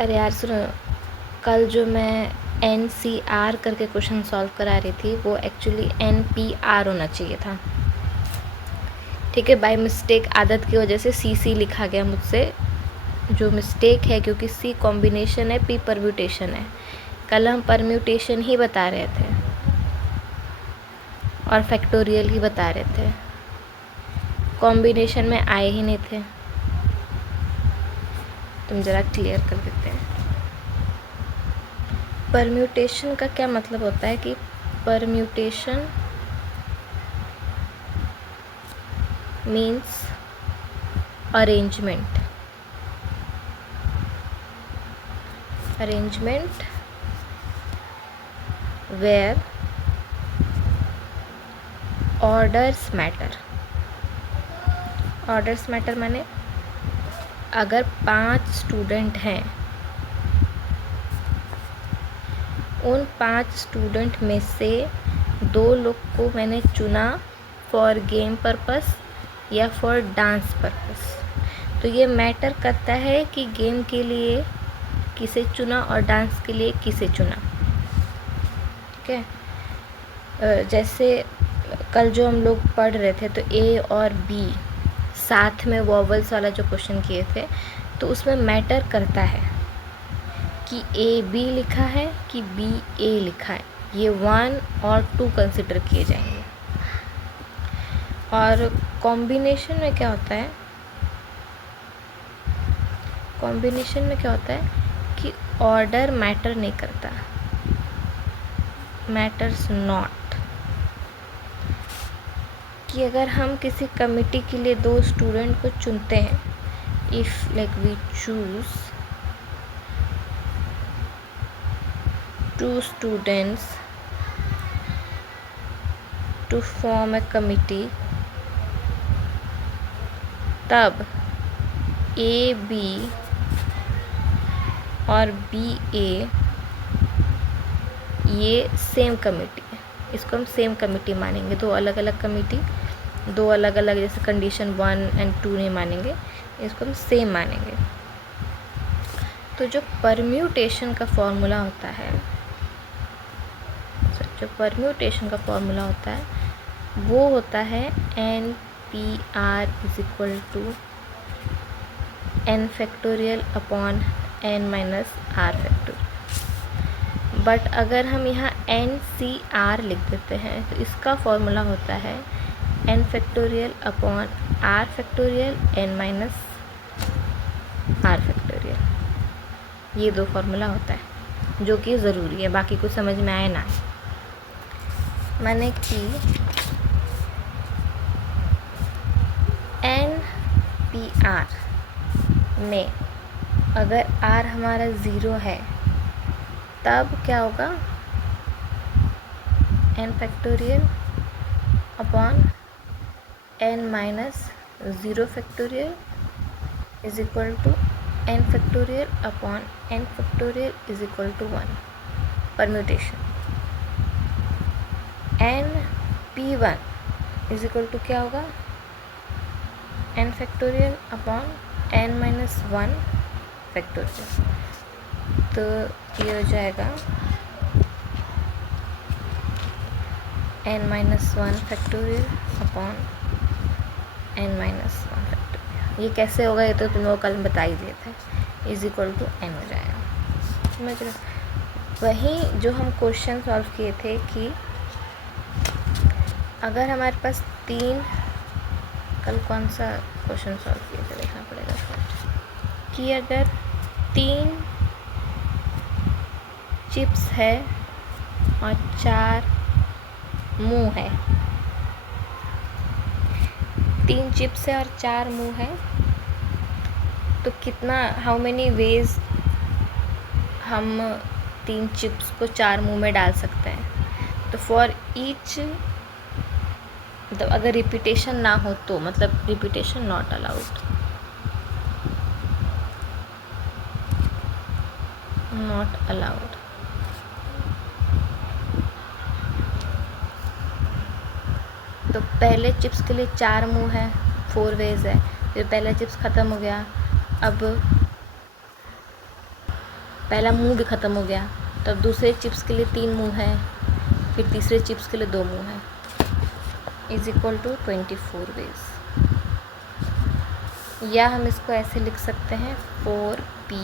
अरे यार सुनो, कल जो मैं NCR करके क्वेश्चन सॉल्व करा रही थी वो एक्चुअली NPR होना चाहिए था। ठीक है, बाय मिस्टेक आदत की वजह से CC लिखा गया मुझसे, जो मिस्टेक है क्योंकि C कॉम्बिनेशन है, P परम्यूटेशन है। कल हम परम्यूटेशन ही बता रहे थे और फैक्टोरियल ही बता रहे थे, कॉम्बिनेशन में आए ही नहीं थे। तुम ज़रा क्लियर कर देते हैं। परम्यूटेशन का क्या मतलब होता है कि permutation means arrangement where orders matter माने अगर 5 स्टूडेंट हैं, उन 5 स्टूडेंट में से 2 लोग को मैंने चुना फॉर गेम पर्पस या फॉर डांस पर्पस, तो ये मैटर करता है कि गेम के लिए किसे चुना और डांस के लिए किसे चुना। ठीक है, जैसे कल जो हम लोग पढ़ रहे थे तो A और B साथ में वॉवल्स वाला जो क्वेश्चन किए थे, तो उसमें मैटर करता है कि AB लिखा है कि BA लिखा है। ये 1 और 2 कंसिडर किए जाएंगे। और कॉम्बिनेशन में क्या होता है, कि ऑर्डर मैटर नहीं करता, मैटर्स नॉट। कि अगर हम किसी कमिटी के लिए 2 स्टूडेंट को चुनते हैं, if like we choose 2 students to form a committee, तब AB और BA ये सेम कमिटी है, इसको हम सेम कमिटी मानेंगे। 2 अलग अलग कमिटी, 2 अलग अलग, जैसे कंडीशन 1 और 2 नहीं मानेंगे, इसको हम सेम मानेंगे। तो जो परम्यूटेशन का फॉर्मूला होता है, वो होता है NPR is equal to N factorial upon N minus R factorial. But अगर हम यहाँ NCR लिख देते हैं तो इसका फॉर्मूला होता है N factorial upon R factorial N minus R factorial. ये 2 फॉर्मूला होता है जो कि ज़रूरी है, बाकी कुछ समझ में आए ना आए। माने कि NPR में अगर R हमारा 0 है तब क्या होगा, N factorial upon N minus 0 factorial is equal to N factorial upon N factorial is equal to 1। Permutation NP1 is equal to क्या होगा, N factorial upon N minus 1 factorial. तो ये हो जाएगा N minus 1 factorial upon N minus 1 factorial. ये कैसे होगा, ये तो तुम लोग कल बता ही दिए थे, इज इक्वल टू N हो जाएगा। समझ रहे? वहीं जो हम क्वेश्चन सॉल्व किए थे कि अगर हमारे पास 3, कल कौन सा क्वेश्चन सॉल्व किए थे देखना पड़ेगा कि अगर 3 चिप्स है और 4 मुंह है, 3 चिप्स है और 4 मुंह है, तो कितना, हाउ मेनी वेज हम 3 चिप्स को 4 मुंह में डाल सकते हैं। तो फॉर ईच, मतलब अगर रिपीटेशन ना हो तो, मतलब रिपीटेशन नॉट अलाउड, तो पहले चिप्स के लिए 4 मुंह है, 4 वेज है, फिर पहला चिप्स ख़त्म हो गया, अब पहला मुंह भी ख़त्म हो गया, तब दूसरे चिप्स के लिए 3 मुंह है, फिर तीसरे चिप्स के लिए 2 मुंह है, इज इक्वल टू 24 वेज। या हम इसको ऐसे लिख सकते हैं 4p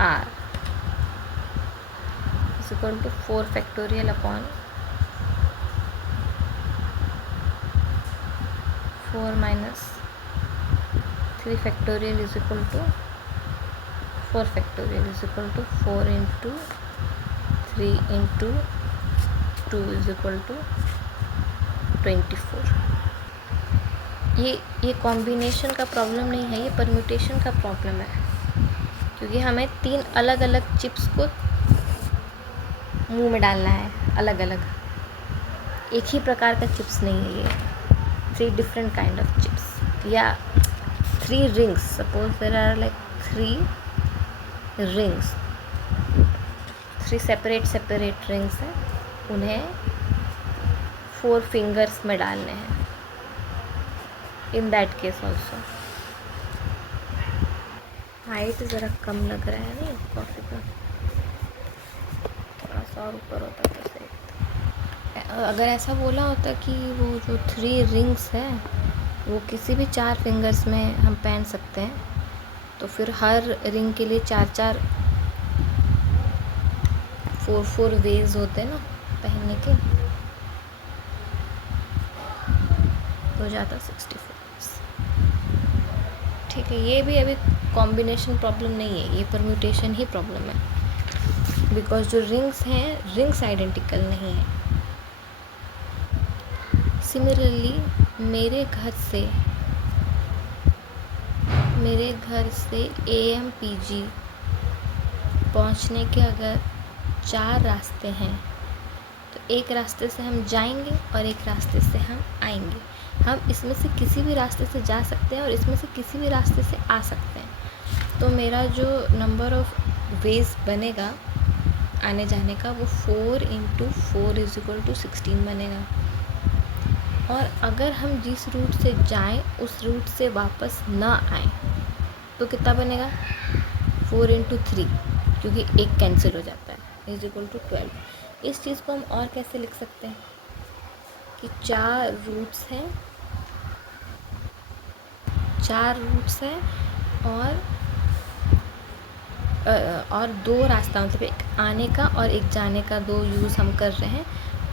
r is equal to 4 factorial upon 4 minus 3 factorial is equal to 4 factorial is equal to 4 into 3 into 2 is equal to 24। ये कॉम्बिनेशन का प्रॉब्लम नहीं है, ये परम्यूटेशन का प्रॉब्लम है, क्योंकि हमें 3 अलग अलग चिप्स को मुंह में डालना है, अलग अलग, एक ही प्रकार का चिप्स नहीं है ये, 3 डिफरेंट काइंड ऑफ चिप्स, या 3 rings, suppose there are like 3 rings, 3 separate rings हैं, उन्हें 4 फिंगर्स में डालने हैं, in that case also. Height ज़रा कम लग रहा है नहीं कॉफ़ी का, थोड़ा सा और ऊपर होता तो सही। अगर ऐसा बोला होता कि वो जो 3 रिंग्स है वो किसी भी 4 फिंगर्स में हम पहन सकते हैं, तो फिर हर रिंग के लिए 4 4 वेज होते ना पहनने के, हो जाता 64। ठीक है, ये भी अभी कॉम्बिनेशन प्रॉब्लम नहीं है, ये परम्यूटेशन ही प्रॉब्लम है, बिकॉज जो रिंग्स हैं रिंग्स आइडेंटिकल नहीं है। सिमिलरली मेरे घर से AMPG पहुंचने के अगर 4 रास्ते हैं, तो एक रास्ते से हम जाएंगे और एक रास्ते से हम आएंगे। हम इसमें से किसी भी रास्ते से जा सकते हैं और इसमें से किसी भी रास्ते से आ सकते हैं, तो मेरा जो नंबर ऑफ़ वेज बनेगा आने जाने का वो 4 इंटू 4 इज इक्वल टू 16 बनेगा। और अगर हम जिस रूट से जाएं उस रूट से वापस ना आएं तो कितना बनेगा, 4 इंटू 3, क्योंकि एक कैंसिल हो जाता है, इज इक्वल टू 12। इस चीज़ को हम और कैसे लिख सकते हैं कि 4 रूट्स हैं और 2 रास्ता, मतलब एक आने का और एक जाने का 2 यूज़ हम कर रहे हैं,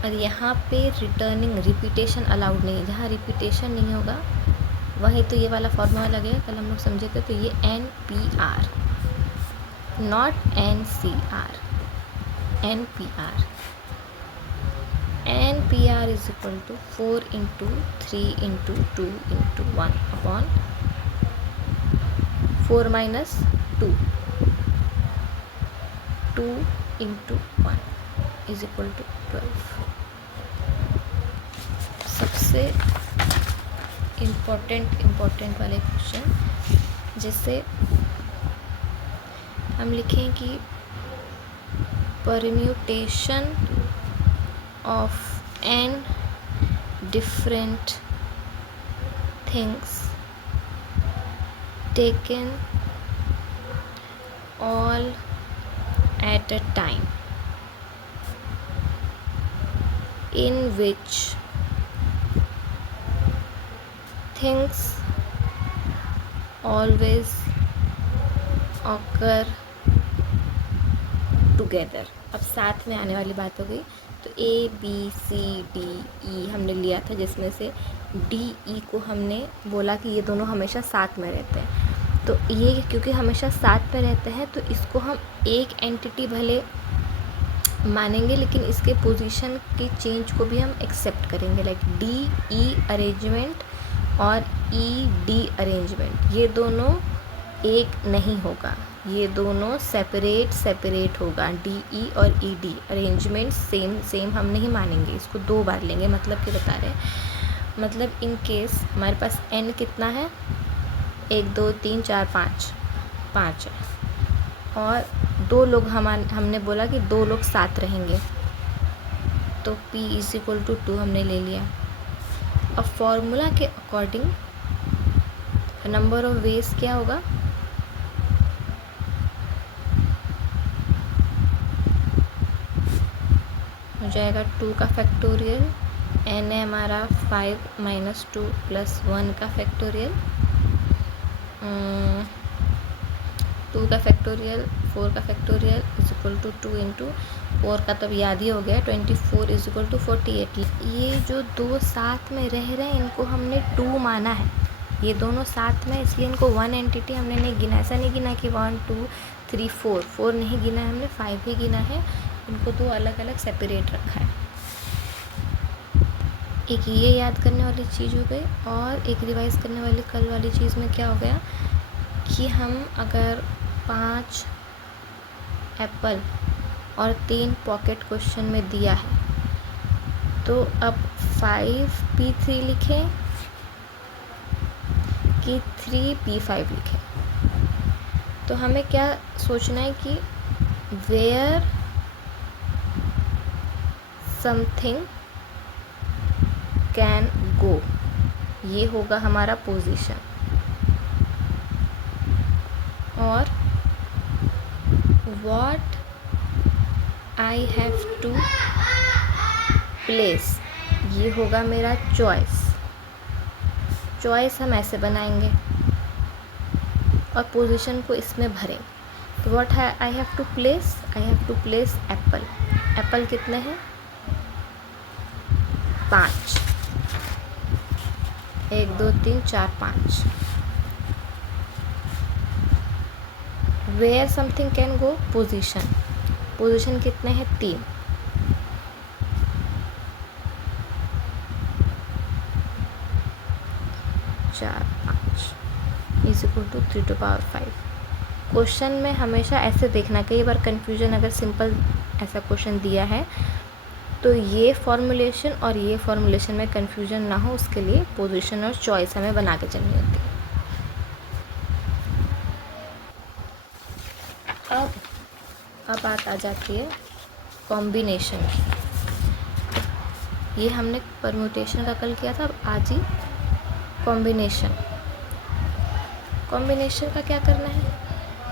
और यहाँ पे रिटर्निंग रिपीटेशन अलाउड नहीं है। जहाँ रिपीटेशन नहीं होगा वहीं तो ये वाला फॉर्मूला लगेगा, कल हम लोग समझे थे, तो ये NPR not NCR, NPR is equal to 4 into 3 into 2 into 1 upon 4 minus 2 into 1 is equal to 12। सबसे इम्पोर्टेंट वाले क्वेश्चन, जिससे हम लिखें कि permutation of n different things taken all at a time, in which things always occur together। अब साथ में आने वाली बात हो गई, तो ABCDE हमने लिया था, जिसमें से DE को हमने बोला कि ये दोनों हमेशा साथ में रहते हैं। तो ये क्योंकि हमेशा साथ में रहते हैं तो इसको हम एक एंटिटी भले मानेंगे, लेकिन इसके पोजीशन के चेंज को भी हम एक्सेप्ट करेंगे, लाइक DE अरेंजमेंट और ED अरेंजमेंट, ये दोनों एक नहीं होगा, ये दोनों सेपरेट होगा। DE और ED अरेंजमेंट सेम हम नहीं मानेंगे, इसको 2 बार लेंगे। मतलब कि बता रहे हैं, मतलब इन केस हमारे पास n कितना है, 1 2 3 4 5 है, और 2 लोग हमने बोला कि 2 लोग साथ रहेंगे, तो P इज इक्वल टू 2 हमने ले लिया। अब फॉर्मूला के अकॉर्डिंग नंबर ऑफ वेज क्या होगा, हो जाएगा 2 का फैक्टोरियल, n है हमारा 5 माइनस 2 प्लस 1 का फैक्टोरियल, 2 का फैक्टोरियल 4 का factorial is equal to 2 into 4 का तब याद ही हो गया 24 इज इक्वल टू 48। ये जो दो साथ में रह रहे हैं इनको हमने 2 माना है, ये दोनों साथ में, इसलिए इनको वन एंटिटी हमने नहीं गिना। ऐसा नहीं गिना कि 1 2 3 4 नहीं गिना है हमने, 5 ही गिना है। इनको दो अलग अलग सेपरेट रखा है। एक ये याद करने वाली चीज़ हो गई, और एक रिवाइज करने वाली कल वाली चीज़ में क्या हो गया कि हम अगर 5 एप्पल और 3 पॉकेट क्वेश्चन में दिया है तो अब 5p3 लिखें कि 3p5 लिखें। तो हमें क्या सोचना है कि वेयर समथिंग कैन गो, ये होगा हमारा पोजीशन। और what I have to place, ये होगा मेरा चॉइस। चॉइस हम ऐसे बनाएंगे और पोजीशन को इसमें भरेंगे। तो व्हाट है I have to place, I have to place apple. Apple कितने हैं 5, 1 2 3 4 5। Where something can go position, position कितने हैं 3, 4 5 is equal to 3 to power 5। Question में हमेशा ऐसे देखना, कई बार कन्फ्यूजन अगर सिंपल ऐसा क्वेश्चन दिया है तो ये फॉर्मूलेशन और ये फॉर्मूलेशन में कन्फ्यूजन ना हो, उसके लिए पोजीशन और चॉइस हमें बना के चलनी होती है। अब बात आ जाती है कॉम्बिनेशन की। ये हमने परम्यूटेशन का कल किया था, अब आज ही कॉम्बिनेशन। कॉम्बिनेशन का क्या करना है,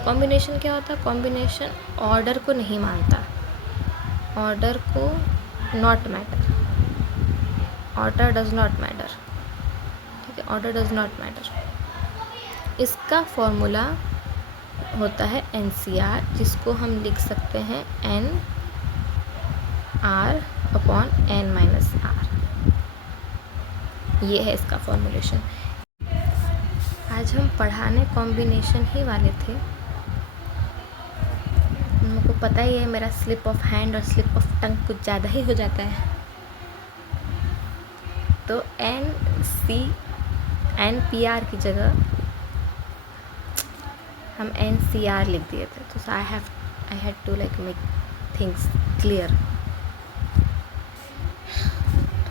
कॉम्बिनेशन क्या होता है, कॉम्बिनेशन ऑर्डर को नहीं मानता, ऑर्डर को not matter, order does not matter, ठीक है, ऑर्डर डज नॉट मैटर। इसका फॉर्मूला होता है NCR, जिसको हम लिख सकते हैं NR upon N minus R। ये है इसका फॉर्मूलेशन। आज हम पढ़ाने कॉम्बिनेशन ही वाले थे। उनको पता ही है मेरा स्लिप ऑफ हैंड और स्लिप ऑफ टंग कुछ ज़्यादा ही हो जाता है, तो NPR की जगह हम NCR लिख दिए थे। तो I had to like make things clear.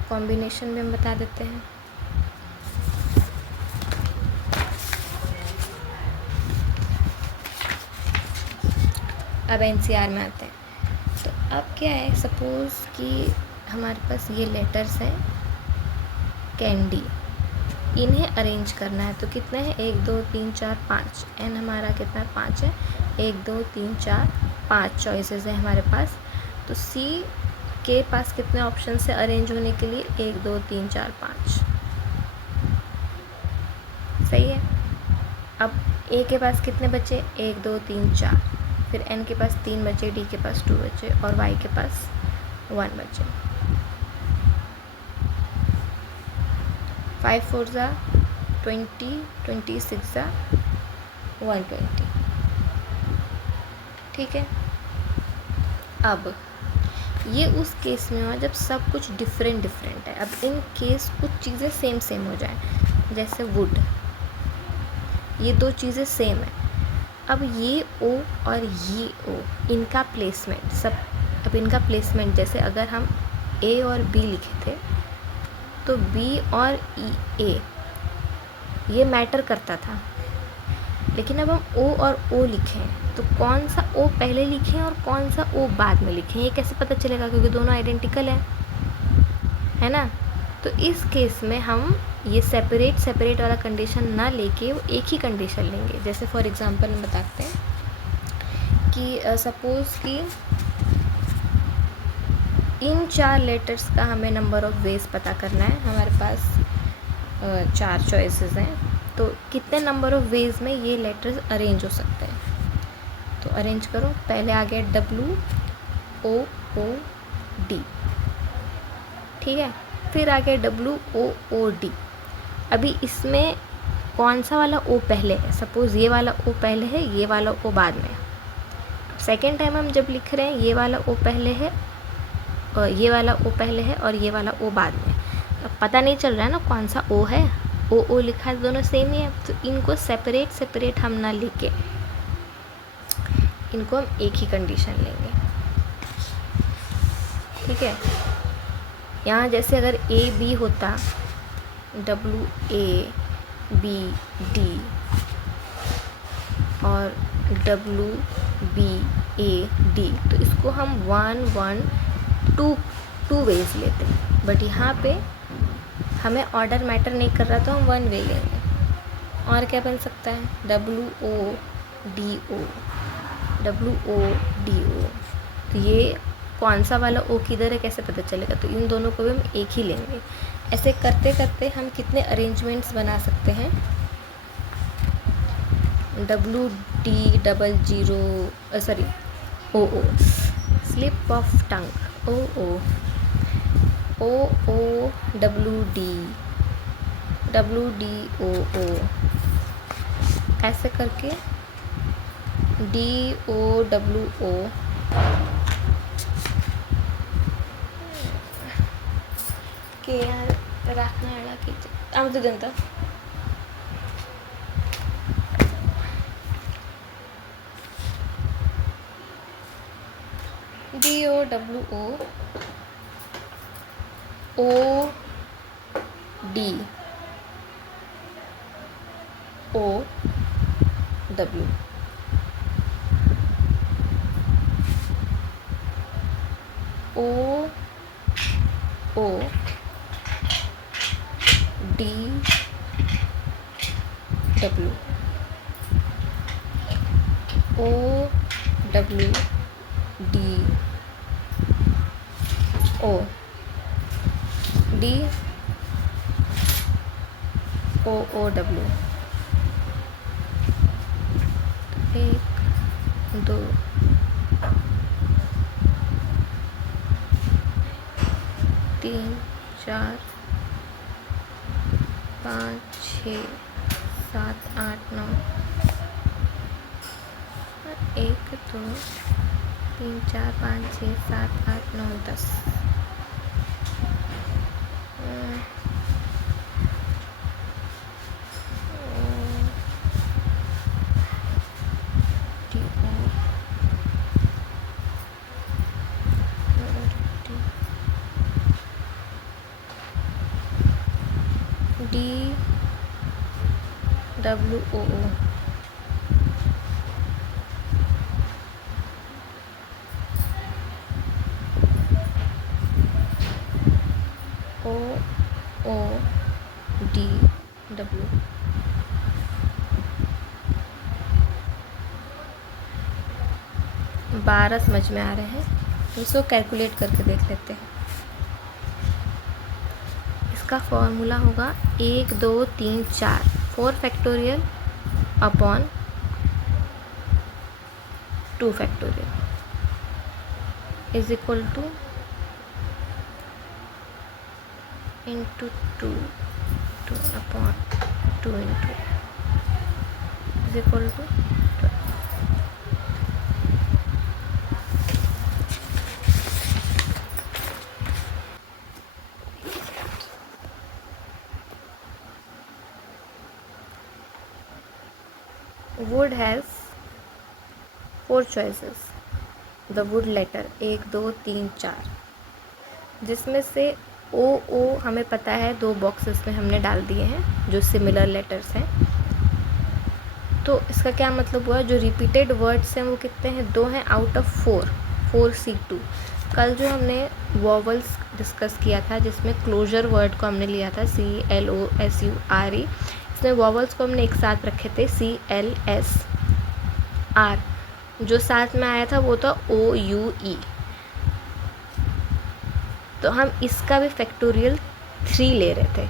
Combination में हम बता देते हैं। अब NCR में आते हैं। तो अब क्या है, सपोज़ कि हमारे पास ये लेटर्स हैं कैंडी, इन्हें अरेंज करना है। तो कितने हैं 1 2 3 4 5, एन हमारा कितना 5 है, 1 2 3 4 5 चॉइसेस है हमारे पास। तो सी के पास कितने ऑप्शन है अरेंज होने के लिए, 1 2 3 4 5, सही है। अब ए के पास कितने बचे, 1 2 3 4, फिर एन के पास 3 बचे, डी के पास 2 बचे और वाई के पास 1 बचे। 5 4 ज़ा 20, 26 ज़ा 120, ठीक है। अब ये उस केस में हुआ जब सब कुछ डिफरेंट है। अब इन केस कुछ चीज़ें सेम हो जाए, जैसे वुड, ये दो चीज़ें सेम है। अब ये ओ और ये ओ, इनका प्लेसमेंट सब, अब इनका प्लेसमेंट जैसे अगर हम ए और बी लिखे थे तो बी और ए ये मैटर करता था, लेकिन अब हम ओ और ओ लिखें तो कौन सा ओ पहले लिखें और कौन सा ओ बाद में लिखें, ये कैसे पता चलेगा, क्योंकि दोनों आइडेंटिकल है ना। तो इस केस में हम ये सेपरेट वाला कंडीशन ना लेके वो एक ही कंडीशन लेंगे। जैसे फॉर एग्जांपल हम बताते हैं कि सपोज़ कि इन 4 लेटर्स का हमें नंबर ऑफ़ वेज पता करना है। हमारे पास 4 चॉइसेस हैं, तो कितने नंबर ऑफ़ वेज में ये लेटर्स अरेंज हो सकते हैं। तो अरेंज करो। पहले आ गया WOOD, ठीक है। फिर आ गया WOOD। अभी इसमें कौन सा वाला ओ पहले है? सपोज़ ये वाला ओ पहले है, ये वाला ओ बाद में। सेकेंड टाइम हम जब लिख रहे हैं, ये वाला ओ पहले है और ये वाला ओ पहले है और ये वाला ओ बाद में। अब पता नहीं चल रहा है ना कौन सा ओ है। ओ लिखा है, दोनों सेम ही है, तो इनको सेपरेट हम ना लिखे, इनको हम एक ही कंडीशन लेंगे, ठीक है। यहाँ जैसे अगर AB होता, WABD और WBAD, तो इसको हम 1 1 2 वेज लेते हैं। बट यहाँ पे हमें ऑर्डर मैटर नहीं कर रहा, तो हम 1 वे लेंगे। और क्या बन सकता है? WODO। तो ये कौन सा वाला ओ किधर है कैसे पता चलेगा? तो इन दोनों को भी हम एक ही लेंगे। ऐसे करते करते हम कितने अरेंजमेंट्स बना सकते हैं? OO, slip of tongue, OOWD, WDOO, ऐसे करके DOWO, के यार राखना कीजिए आमचं जनता DOWO OD OW OOW। 1 2 3 4 5 6 7 8 9, 1 2 3 4 5 6 7 8 9 10। DWOO OODW। बारह समझ में आ रहे हैं? इसको कैलकुलेट करके देख लेते हैं। इसका फॉर्मूला होगा 1 2 3 4 4 factorial upon 2 factorial is equal to into 2 upon 2 into is equal to 12। Wood has 4 choices, the wood letter 1 2 3 4, जिसमें से O हमें पता है 2 बॉक्सेस में हमने डाल दिए हैं जो सिमिलर लेटर्स हैं। तो इसका क्या मतलब हुआ? जो रिपीटेड वर्ड्स हैं वो कितने हैं? 2 हैं आउट ऑफ 4C2। कल जो हमने वॉवल्स डिस्कस किया था जिसमें क्लोजर वर्ड को हमने लिया था CLOSURE, इसमें वॉवल्स को हमने एक साथ रखे थे CLSR। जो साथ में आया था वो था OUE। तो हम इसका भी फैक्टोरियल 3 ले रहे थे,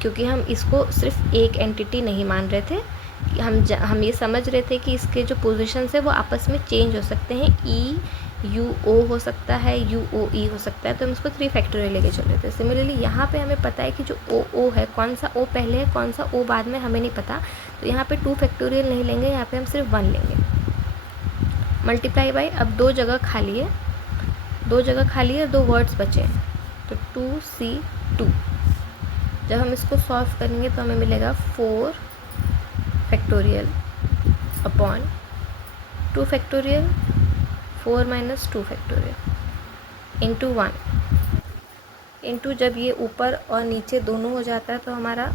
क्योंकि हम इसको सिर्फ एक एंटिटी नहीं मान रहे थे कि हम ये समझ रहे थे कि इसके जो पोजीशंस है वो आपस में चेंज हो सकते हैं, ई यू ओ हो सकता है, यू ओ ई हो सकता है, तो हम इसको 3 फैक्टोरियल लेके चल रहे थे। सिमिलरली यहाँ पे हमें पता है कि जो ओ ओ है, कौन सा ओ पहले है कौन सा ओ बाद में हमें नहीं पता, तो यहाँ पे 2 फैक्टोरियल नहीं लेंगे, यहाँ पे हम सिर्फ 1 लेंगे। मल्टीप्लाई बाई, अब 2 जगह खाली है, 2 जगह खाली है, 2 वर्ड्स बचे हैं, तो 2C2। जब हम इसको सॉल्व करेंगे तो हमें मिलेगा 4 factorial upon 2 factorial, 4 minus 2 factorial into 1 into, जब ये ऊपर और नीचे दोनों हो जाता है तो हमारा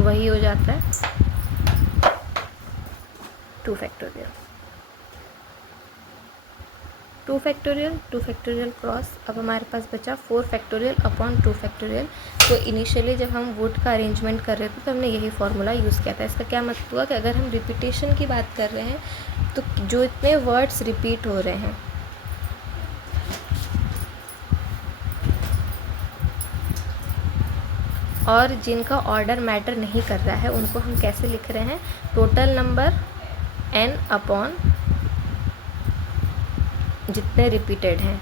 वही हो जाता है 2 फैक्टोरियल। 2 फैक्टोरियल 2 फैक्टोरियल क्रॉस, अब हमारे पास बचा 4 फैक्टोरियल अपॉन 2 फैक्टोरियल। तो इनिशियली जब हम वुड का अरेंजमेंट कर रहे थे तो हमने यही फार्मूला यूज़ किया था। इसका क्या मतलब हुआ कि अगर हम रिपीटेशन की बात कर रहे हैं तो जो इतने वर्ड्स रिपीट हो रहे हैं, और जिनका ऑर्डर मैटर नहीं कर रहा है, उनको हम कैसे लिख रहे हैं, टोटल नंबर n अपॉन जितने रिपीटेड हैं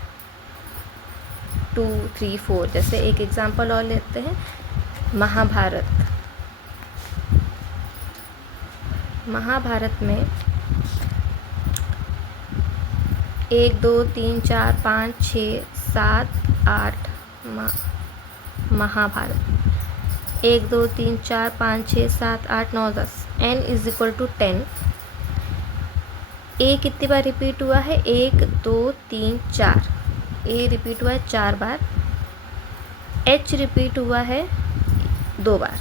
2, 3, 4। जैसे एक एग्जांपल और लेते हैं, महाभारत। महाभारत में 1, 2, 3, 4, 5, 6, 7, 8 Mahabharat 1, 2, 3, 4, 5, 6, 7, 8, 9, 10। n is equal to 10। ए कितनी बार रिपीट हुआ है, 1, 2, 3, 4। ए रिपीट हुआ है 4 बार। एच रिपीट हुआ है 2 बार।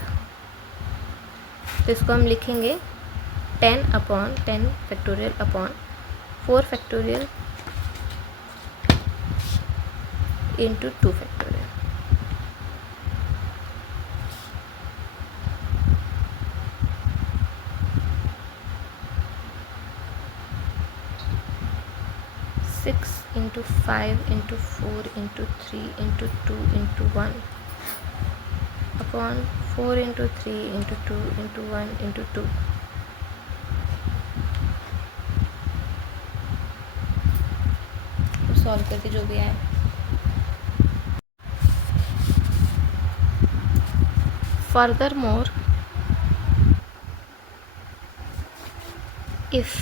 तो इसको हम लिखेंगे 10 upon 10 factorial upon 4 factorial into 2 factorial. Six into 5 into 4 into 3 into 2 into 1 upon 4 into 3 into 2 into 1 into 2। Solve करके जो भी आए। फर्दरमोर, इफ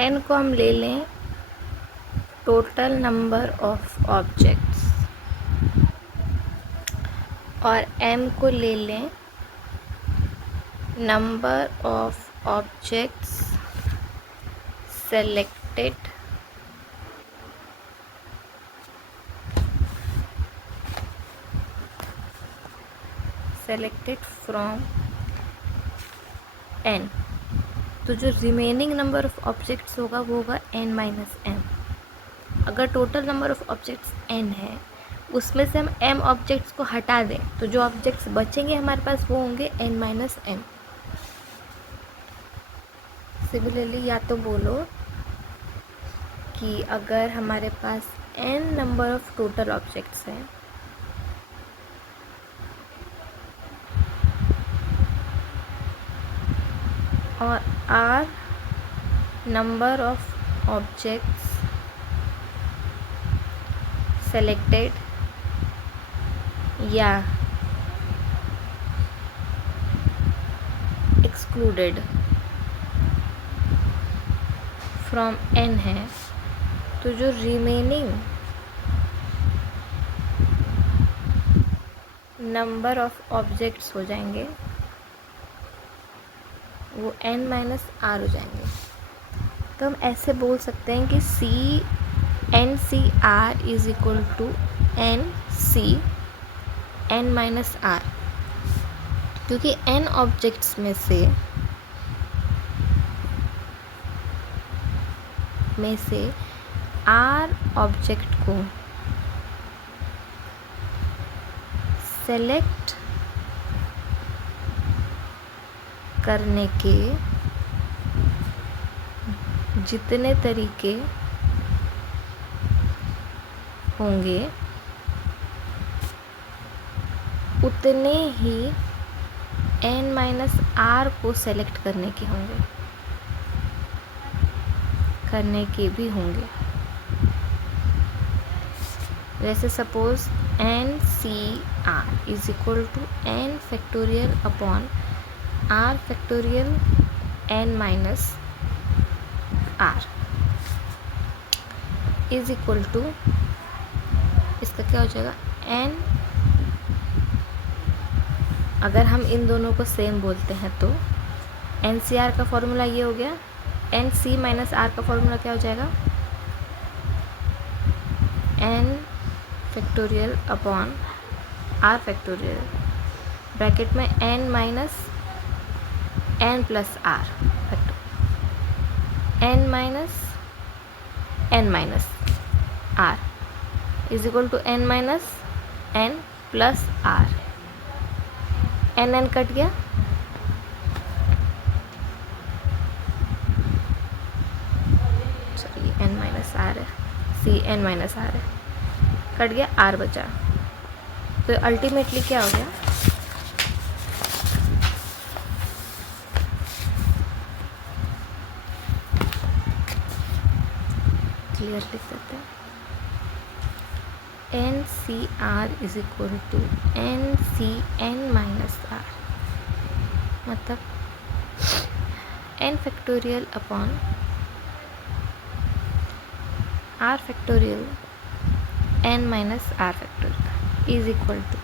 n को हम ले लें टोटल नंबर ऑफ ऑब्जेक्ट्स और m को ले लें number of objects selected from n, तो जो रिमेनिंग नंबर ऑफ ऑब्जेक्ट्स होगा वो होगा n माइनस m। अगर total number of objects n है, उसमें से हम m ऑब्जेक्ट्स को हटा दें तो जो ऑब्जेक्ट्स बचेंगे हमारे पास वो होंगे n माइनस m। सिमिलरली, या तो बोलो कि अगर हमारे पास n number of total objects हैं और r number of objects selected या एक्सक्लूडेड फ्रॉम n है, तो जो रिमेनिंग नंबर ऑफ ऑब्जेक्ट्स हो जाएंगे वो n माइनस r हो जाएंगे। तो हम ऐसे बोल सकते हैं कि NCR is equal to NC n minus r, क्योंकि n ऑब्जेक्ट्स में से r ऑब्जेक्ट को सेलेक्ट करने के जितने तरीके होंगे उतने ही n-r को सेलेक्ट करने के भी होंगे। जैसे suppose NCR is equal to n factorial upon r factorial n-r is equal to, इसका क्या हो जाएगा, n, अगर हम इन दोनों को सेम बोलते हैं तो NCR का फॉर्मूला ये हो गया, NC माइनस R का फॉर्मूला क्या हो जाएगा, n factorial upon r factorial bracket में n minus n plus r n minus n minus r is equal to n minus n plus r। n cut गया, sorry n minus r है, n minus r है, cut गया, r बचा। तो ultimately क्या हो गया, क्लियर लिख देते हैं, NCR is equal to NCn minus r, मतलब n factorial upon r factorial n minus r factorial is equal to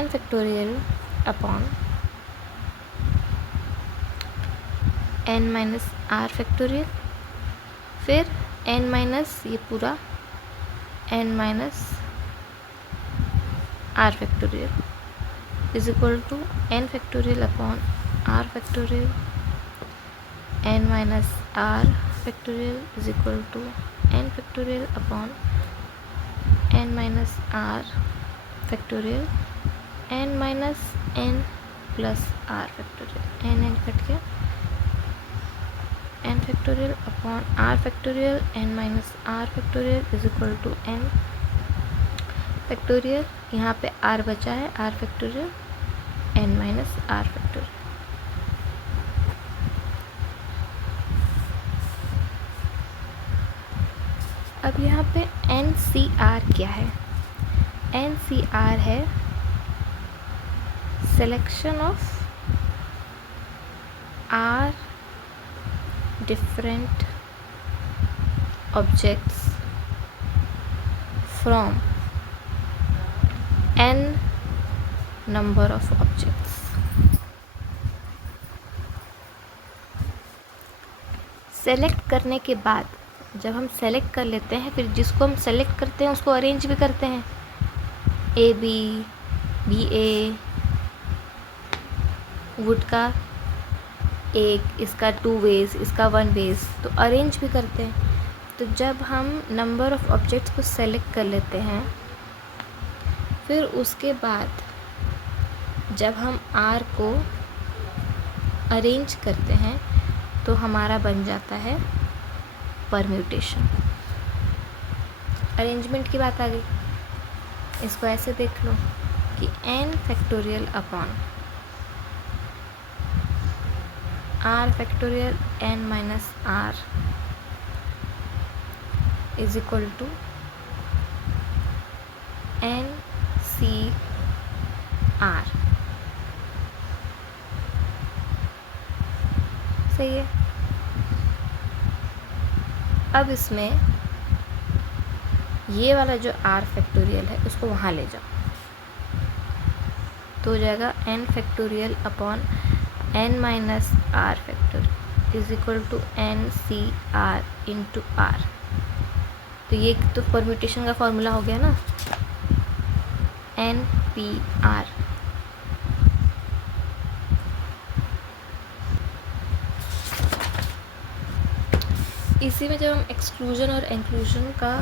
n factorial upon n minus r factorial, फिर n माइनस ये पूरा n minus r factorial is equal to n factorial upon r factorial n minus r factorial is equal to n factorial upon n minus r factorial n minus n plus r factorial, n cut गया, n factorial upon r factorial n minus r factorial is equal to n factorial, यहाँ पे r बचा है, r factorial n minus r factorial. अब यहाँ पे NCR क्या है, NCR है selection of r different objects from n number of objects। Select करने के बाद जब हम सेलेक्ट कर लेते हैं, फिर जिसको हम सेलेक्ट करते हैं उसको अरेंज भी करते हैं, AB, BA, वुड का एक, इसका 2 वेज, इसका 1 वेज, तो अरेंज भी करते हैं। तो जब हम नंबर ऑफ़ ऑब्जेक्ट्स को सेलेक्ट कर लेते हैं, फिर उसके बाद जब हम R को अरेंज करते हैं तो हमारा बन जाता है परम्यूटेशन। अरेंजमेंट की बात आ गई, इसको ऐसे देख लो कि n factorial upon r factorial n minus r is equal to NCR। सही है। अब इसमें ये वाला जो r फैक्टोरियल है उसको वहाँ ले जाओ, तो हो जाएगा n factorial upon n minus r factorial is equal to NCR into r। तो ये तो परम्यूटेशन का फॉर्मूला हो गया ना, NPR। इसी में जब हम एक्सक्लूजन और इंक्लूजन का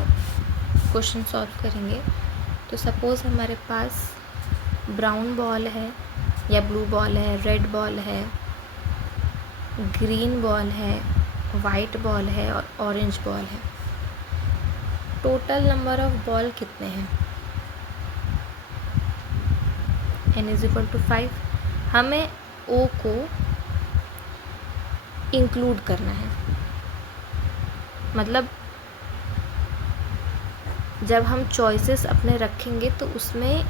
क्वेश्चन सॉल्व करेंगे, तो सपोज़ हमारे पास ब्राउन बॉल है या ब्लू बॉल है, रेड बॉल है, ग्रीन बॉल है, वाइट बॉल है और ऑरेंज बॉल है। टोटल नंबर ऑफ बॉल कितने हैं, n इज इक्वल टू 5। हमें o को इंक्लूड करना है, मतलब जब हम चॉइसेस अपने रखेंगे तो उसमें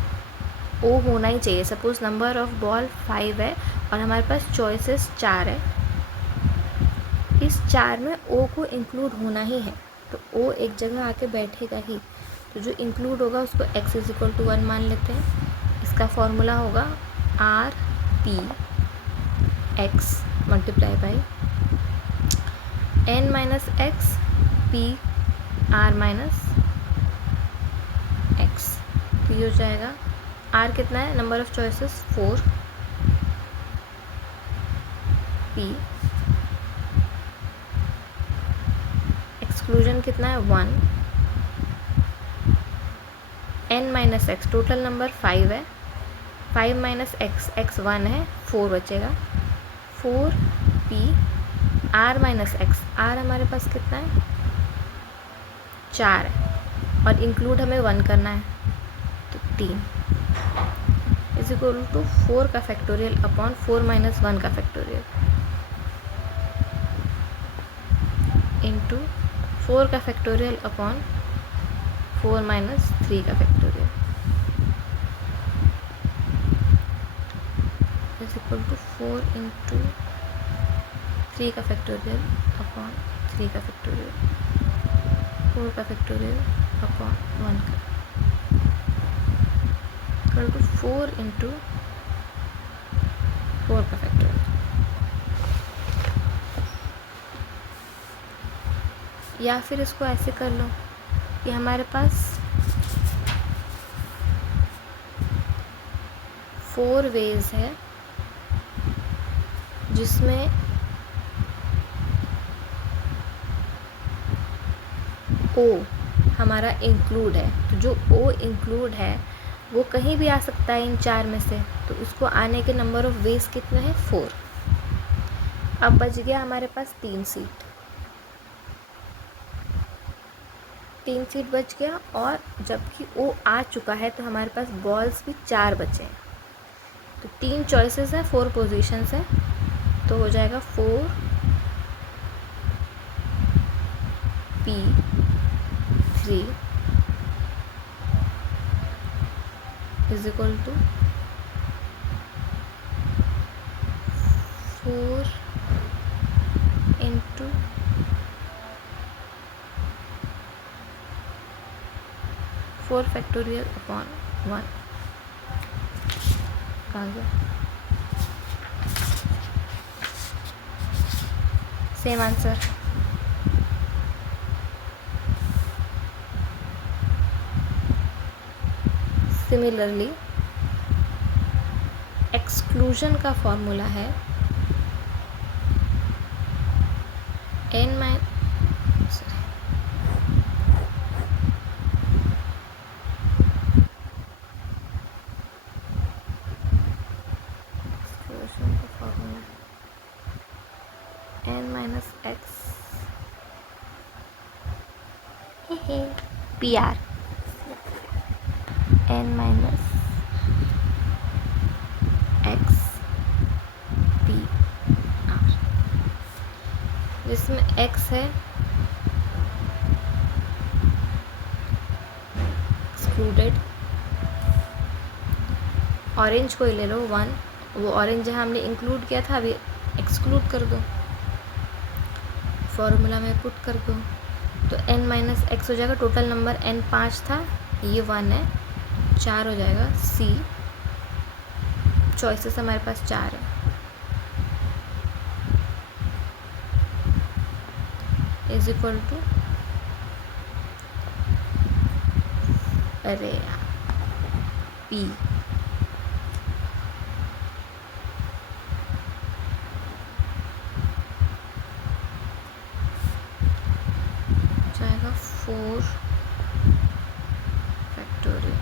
ओ होना ही चाहिए। सपोज़ नंबर ऑफ बॉल 5 है और हमारे पास चॉइसेस 4 है, इस 4 में ओ को इंक्लूड होना ही है, तो ओ एक जगह आके बैठेगा ही। तो जो इंक्लूड होगा उसको x इज इक्वल टू 1 मान लेते हैं। इसका फॉर्मूला होगा R P x multiply by n minus X P R minus x. तो ये हो जाएगा, आर कितना है, number of choices 4, P exclusion कितना है 1, n minus x total number 5 है, 5 माइनस एक्स, एक्स 1 है, 4 बचेगा, 4 पी आर माइनस एक्स। आर हमारे पास कितना है 4 है और इंक्लूड हमें 1 करना है, तो 3 इज इक्वल टू 4 का फैक्टोरियल अपॉन 4 माइनस 1 का फैक्टोरियल इंटू 4 का फैक्टोरियल अपॉन 4 माइनस 3 का factorial is equal to 4 into 3 का फैक्टोरियल अपॉन 3 का फैक्टोरियल, 4 का फैक्टोरियल अपॉन 1 का इक्वल टू 4 इंटू 4 का फैक्टोरियल। या फिर इसको ऐसे कर लो कि हमारे पास 4 वेज है जिसमें ओ हमारा इंक्लूड है। तो जो ओ इंक्लूड है वो कहीं भी आ सकता है इन 4 में से, तो उसको आने के नंबर ऑफ वेज कितने हैं 4। अब बच गया हमारे पास 3 सीट, 3 सीट बच गया, और जबकि ओ आ चुका है तो हमारे पास बॉल्स भी 4 बचे हैं। तो 3 चॉइसेस हैं, 4 पोजीशंस हैं, तो हो जाएगा 4 P 3 is equal to 4 into 4 factorial upon 1 आ गया। Same answer. सिमिलरली एक्सक्लूजन का फॉर्मूला है n minus X P R, n minus X P R, जिसमें x है एक्सक्लूडेड। ऑरेंज को ही ले लो 1, वो ऑरेंज जहाँ हमने इंक्लूड किया था अभी एक्सक्लूड कर दो, फॉर्मूला में पुट कर दो, तो n माइनस एक्स हो जाएगा। टोटल नंबर n 5 था, ये 1 है, 4 हो जाएगा। c चॉइसेस हमारे पास 4 है, इज इक्वल टू, अरे यार p जाएगा 4 फैक्टोरियल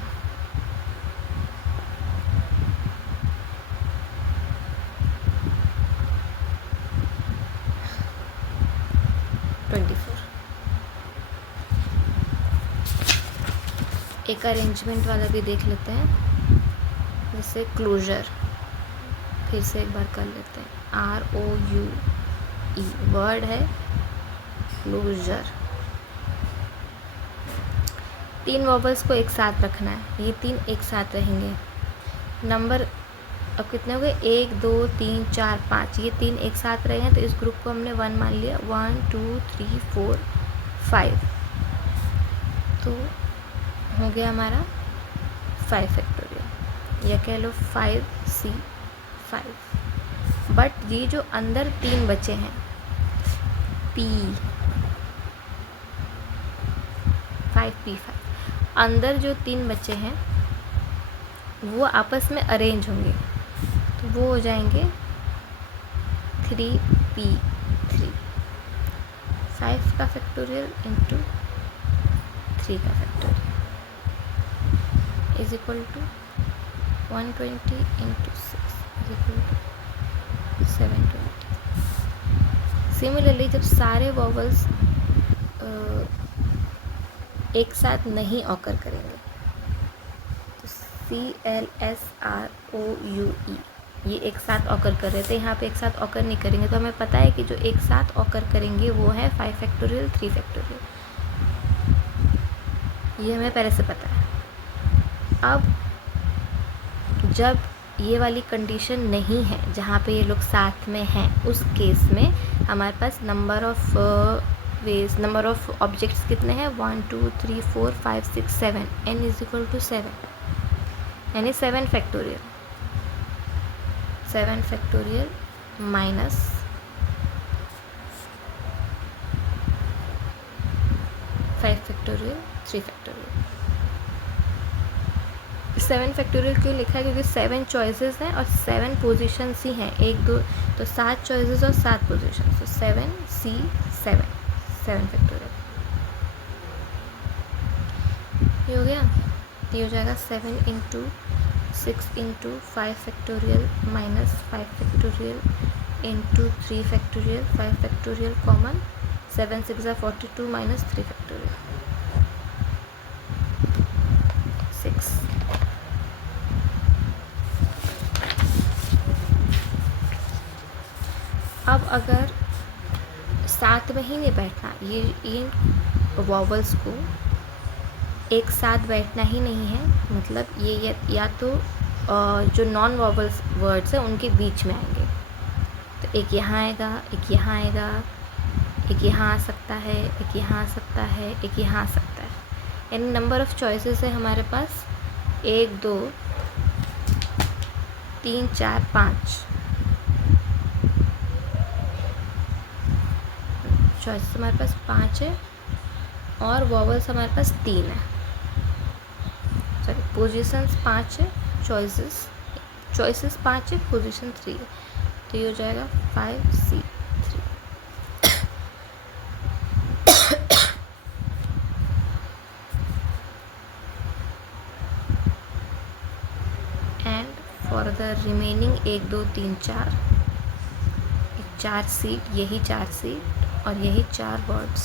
एक अरेंजमेंट वाला भी देख लेते हैं, जैसे क्लोजर। फिर से एक बार कर लेते हैं, ROUE वर्ड है क्लोजर। 3 वॉवल्स को एक साथ रखना है, ये 3 एक साथ रहेंगे। नंबर अब कितने हो गए, 1 2 3 4 5, ये 3 एक साथ रहे हैं तो इस ग्रुप को हमने 1 मान लिया। 1 2 3 4 5, तो हो गया हमारा 5 फैक्टोरियल, या कह लो 5C5। बट ये जो अंदर 3 बचे हैं, P5P5, अंदर जो 3 बचे हैं वो आपस में अरेंज होंगे, तो वो हो जाएंगे 3P3। 5 का फैक्टोरियल इंटू 3 का factorial is equal to 120 into 6 is equal to 720। Similarly जब सारे वॉवल्स एक साथ नहीं ऑकर करेंगे, तो CLSROUE ये एक साथ ऑकर कर रहे थे, यहाँ पे एक साथ ऑकर नहीं करेंगे, तो हमें पता है कि जो एक साथ ऑकर करेंगे वो है 5 फैक्टोरियल 3 फैक्टोरियल, ये हमें पहले से पता है। अब जब ये वाली कंडीशन नहीं है जहाँ पे ये लोग साथ में हैं, उस केस में हमारे पास नंबर ऑफ ऑब्जेक्ट्स कितने हैं, 1 2 3 4 5 6 7, n इज इक्वल टू 7, यानी 7 factorial. 7 factorial minus 5 factorial 3 factorial. 7 factorial क्यों लिखा है, क्योंकि 7 चॉइसेस हैं और 7 पोजीशंस ही हैं, 1 2, तो 7 चॉइसेस और 7 पोजीशंस, तो 7C7 7 फैक्टोरियल। ये हो गया, ये हो जाएगा 7 into 6 into 5 factorial minus 5 factorial into 3 factorial, 5 factorial common, 7 6 42 minus 3 factorial 6। अब अगर साथ में ही नहीं बैठना, ये वॉवल्स को एक साथ बैठना ही नहीं है, मतलब ये या तो जो नॉन वॉवल्स वर्ड्स हैं उनके बीच में आएंगे, तो एक यहाँ आएगा, एक यहाँ आएगा, एक यहाँ आ सकता है, एक यहाँ आ सकता है, एक यहाँ आ सकता है, यानी नंबर ऑफ़ चॉइसेस है हमारे पास 1 2 3 4 5 चॉइसेस हमारे पास 5 है, और वॉवल्स हमारे पास 3 है, सॉरी पोजीशंस 5 है, चॉइसेस 5 है, पोजीशन 3 है, तो ये हो जाएगा 5C3 and for the remaining 1 2 3 4 seat, यही 4 सीट और यही 4 वर्ड्स